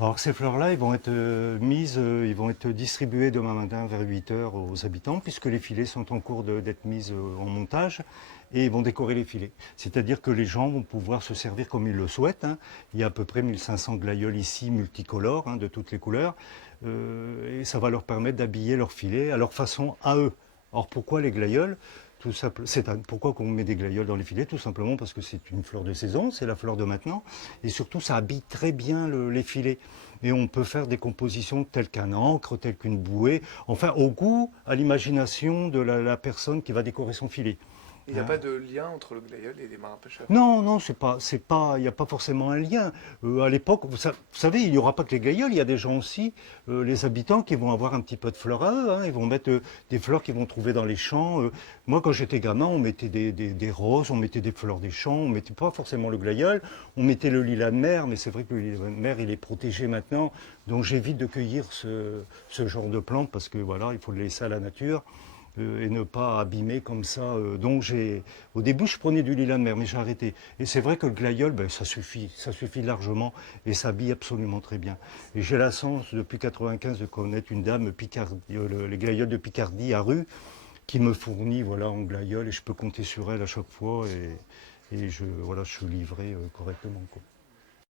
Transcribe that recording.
Alors ces fleurs-là, ils vont être ils vont être distribuées demain matin vers 8 heures aux habitants, puisque les filets sont en cours d'être mis en montage et ils vont décorer les filets. C'est-à-dire que les gens vont pouvoir se servir comme ils le souhaitent, hein. Il y a à peu près 1500 glaïeuls ici, multicolores, hein, de toutes les couleurs, et ça va leur permettre d'habiller leurs filets à leur façon à eux. Or pourquoi les glaïeuls? Pourquoi qu'on met des glaïeuls dans les filets? Tout simplement parce que c'est une fleur de saison, c'est la fleur de maintenant, et surtout ça habille très bien les filets. Et on peut faire des compositions telles qu'un encre, telles qu'une bouée, enfin au goût, à l'imagination de la personne qui va décorer son filet. Il n'y a Hein. pas de lien entre le glaïeul et les marins pêcheurs. Non, non, il n'y a pas forcément un lien. À l'époque, vous savez, il n'y aura pas que les glaïeuls, il y a des gens aussi, les habitants, qui vont avoir un petit peu de fleurs à eux, hein. Ils vont mettre des fleurs qu'ils vont trouver dans les champs. Moi, quand j'étais gamin, on mettait des roses, on mettait des fleurs des champs, on mettait pas forcément le glaïeul, on mettait le lilas de mer, mais c'est vrai que le lilas de mer, il est protégé maintenant, donc j'évite de cueillir ce genre de plantes parce que voilà, il faut le laisser à la nature et ne pas abîmer comme ça. Au début, je prenais du lilas de mer, mais j'ai arrêté. Et c'est vrai que le glaïeul, ben, ça suffit largement et ça habille absolument très bien. Et j'ai la chance depuis 95 de connaître une dame Picardie, les glaïeuls de Picardie à rue, qui me fournit voilà en glaïeul et je peux compter sur elle à chaque fois et voilà, je suis livré correctement, quoi.